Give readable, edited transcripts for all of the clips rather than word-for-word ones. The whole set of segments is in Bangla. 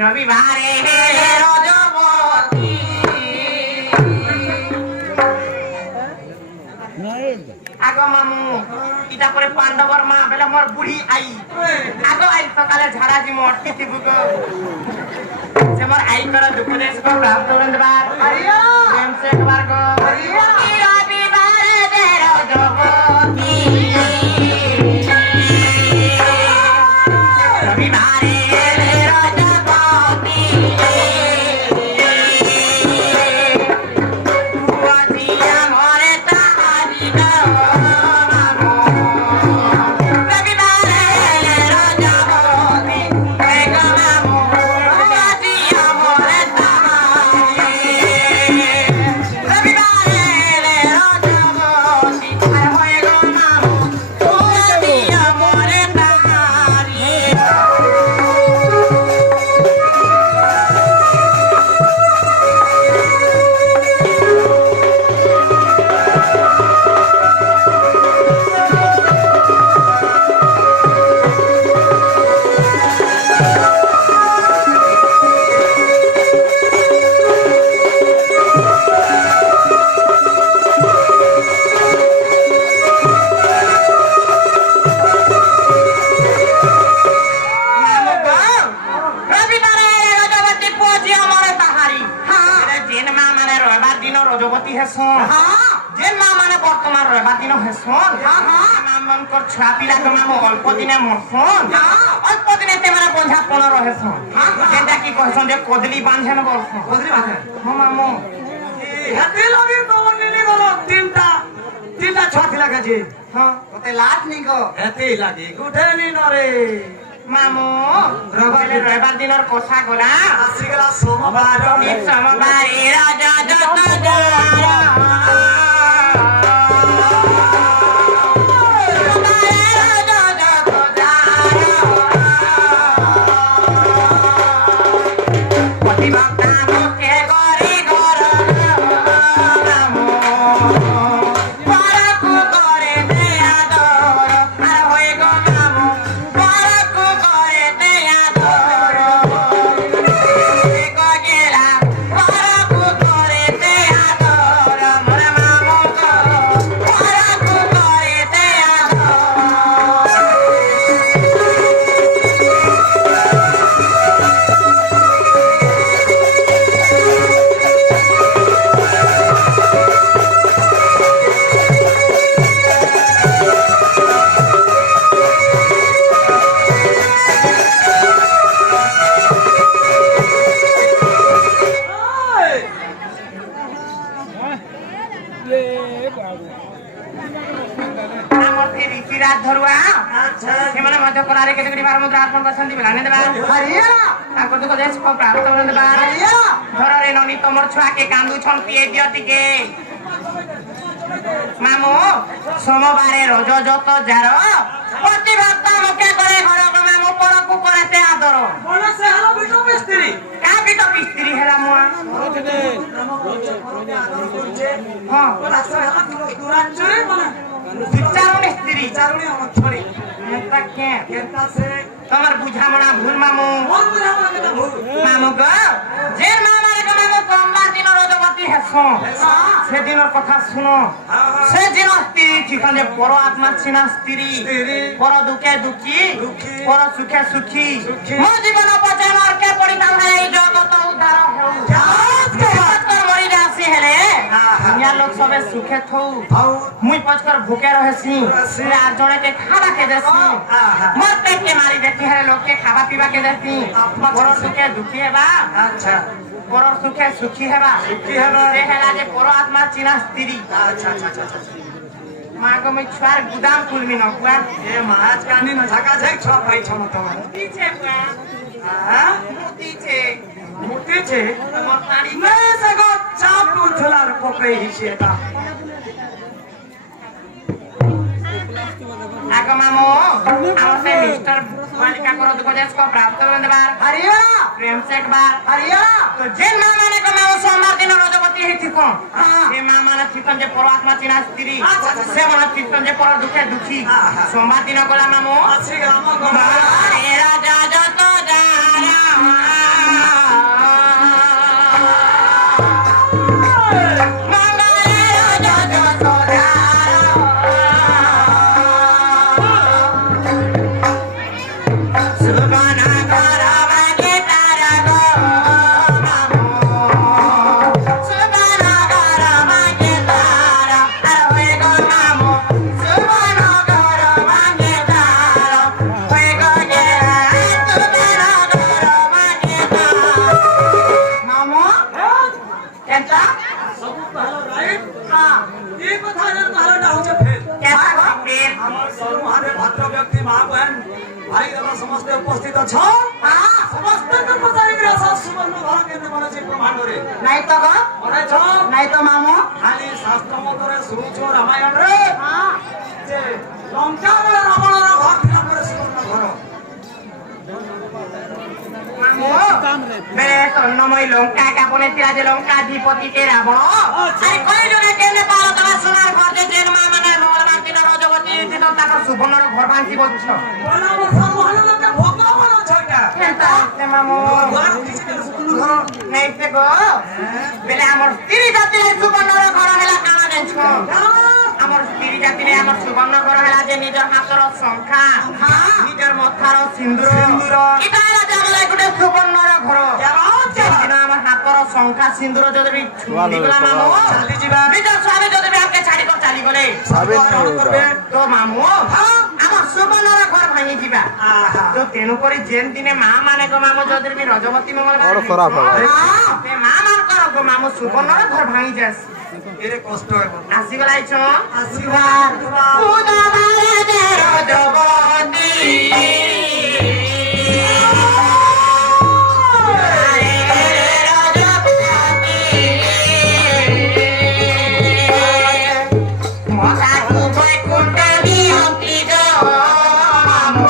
রবিবারে রজবতী আগো মামু ইটা করে পাণ্ডবর মা বেলা মোর বুড়ি আই আগো আই সকালে ঝাড়া দি মটকি থিবুক যে মোর আই করে দুপুরেশ কো প্রাপ্ত বন্ধবার হরিয়া প্রেম সে একবার গো হরিয়া রবিবারে রে রজবতী রবিবারে রে রজবতী বুঝিয়া মরে তাহারি গো छुआ पिला तो मामो अल्प दिने मरसन अल्प दिने ते माने बंधा 15 हेसन जेटा की कहसन जे कोदली बांधेन बरसन कोदली बांधे हो मामो हेते लगी तो निनी गलो तीनटा छुआ पिला के हां ओते लाट नी को हेते लागी गुठे नी नरे मामो रविवार दिनर कोठा गला आसी गला सोमवार राजा जत मामो सोमवारे रोज जत जार प्रतिभक्ता मुखे करे घर को मामो पर को करते आदर बोले से हलो बिटो मिस्त्री का बिटो मिस्त्री हेला मुआ हां बोला से हलो दुराचरी बना चारो मिस्त्री चारोनी हम छोरी एता के केता से तमर बुझामणा भूल मामो भूल बुझामणा के भूल मामो गो जे मामा रे मामो सोमवार दिन रोजवती हेसो से दिनर कथा सुनो से दिन स्त्री ठिकाने पर आत्मा छिना स्त्री पर दुखे दुखी पर सुखे सुखी मो जीवन पचे मार के पड़ी तांगा ए जगत उद्धार हो पचकर मरी जासी हेले दुनिया लोग सबे सुखे थौ मुई पचकर भूखे रहेसी आ जणे के खाना के देसी मोर पेट के मारी देती है लोग के खावा पीवा के देती पर सुखे दुखी हेबा अच्छा पर सुखे सुखी हेबा से हेला जे पर आत्मा चिना स्त्री अच्छा मां को मैं छुआर गुदाम कुलमी न कुआ ए महाराज कानी न झका झक छ भाई छ म त पीछे कुआ हां मुती छे मोर पानी नै सगो चाप उठलार पकई हिसेता आगो मामो आवसे मिस्टर मालिका करो दुपदेश को प्राप्त करने बार हरिया प्रेम से एक बार हरिया तो जेन मामा ने को मामो सोमवार दिन रोजवती है ठिको ए मामा ने ठिकन जे परमात्मा चिना स्त्री से मन ठिकन जे पर दुखे दुखी सोमवार दिन कोला मामो अछि राम को राजा जत जारा সুবর্ণ ঘর ভাঙে তারা গো মামু সুবর্ণ ঘর ভাঙে তারা আর হয়ে গো মামু সুবর্ণ ঘর ভাঙে তারা হয়ে গো গেরা সুবর্ণ ঘর ভাঙে তারা মামু কেনটা ସବୁ ତାହାର ରାଇଟ হ্যাঁ ଏ କଥାରେ ତାହାରଟା ହଉଛି ଫେଲ কেনটা গো ফের আমার সর্বহারে ভাদ্র ব্যক্তি মা বহেন ভাই দাদা সমস্তে উপস্থিত অছ হ্যাঁ ସମସ୍ତଙ୍କୁ ପଚାରିକିରି ଆସ ସୁବର୍ଣ୍ଣ ଘର କେମିତି ବନେଇଛି ବ୍ରହ୍ମାଣ୍ଡରେ নাই তো গো ବନେଇଛ নাই তো মামু ଖାଲି ଶାସ୍ତ୍ର ମତରେ ଶୁଣୁଛ ରାମାୟଣରେ হ্যাঁ ଯେ ଲଙ୍କା ବେଳେ ରାବଣର ଘର ଥିଲା ପରେ ସୁବର୍ଣ୍ଣ ଘର মামু মেরে স্বর্ণময় লঙ্কা কাপনে ছিল যে লঙ্কা ধিপতি কে রাবণ আরে কই জনে কেনে পাও তোমার সোনার ঘর যে জেন মা মানে মোর বাকি না রজবতী দিন তাকে সুবর্ণর ঘর বাঁধি বলছ বলা আমার সর্বহারে লোকে ভোগ বনাউছ এটা কেনটা তে মামু ঘর କିଛି ସୁବର୍ଣ୍ଣ ଘର নাই তে গো বেলে আমার স্ত্রী জাতির সুবর্ণর ঘর হেলা কানা দেছ আমার স্ত্রী জাতিরে আমার সুবর্ণ ঘর হেলা যে নিজের হাতর শঙ্খা নিজের মথার সিন্দুর এটা হেলা যে আমার গোটে সুবর্ণর ঘর যেদিন আমার হাতর শঙ্খা সিন্দুর যদি ছুটি গলা মামু চালি ଯିବା নিজের স্বামী যদি আমাকে ছাড়ি কর চালি গলে তো মামু আমার সুবর্ণর ঘর ভাঙি ଯିବା তো তেণু করে যেন দিনে মা মানে গো মামু যদি বি রজবতী মঙ্গলবার ସେ ମା ମାନଙ୍କର ଗো ମାମୁ ସୁବର୍ଣ୍ଣର ଘର ଭାଙ୍ଗି ଯାସ ଏରେ କଷ୍ଟ ହେବ ଆସିଗଲା ଇଛ ଆଶୀର୍ବାଦ ଉଦବାରେ ଯେ ରଜବତୀ মতাକୁ বৈকুণ্ঠ নিয়ন্ত্রী গো মামু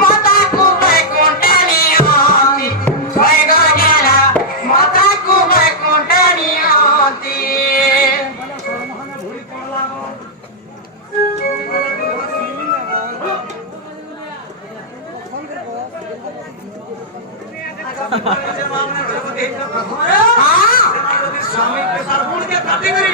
মতাକୁ বৈকুণ্ঠ নিয়ন্ত্রী হয়ে গো গেলা মতাକୁ বৈকুণ্ঠ নিয়ন্ত্রী স্বামী তার বোনকে কাটি করি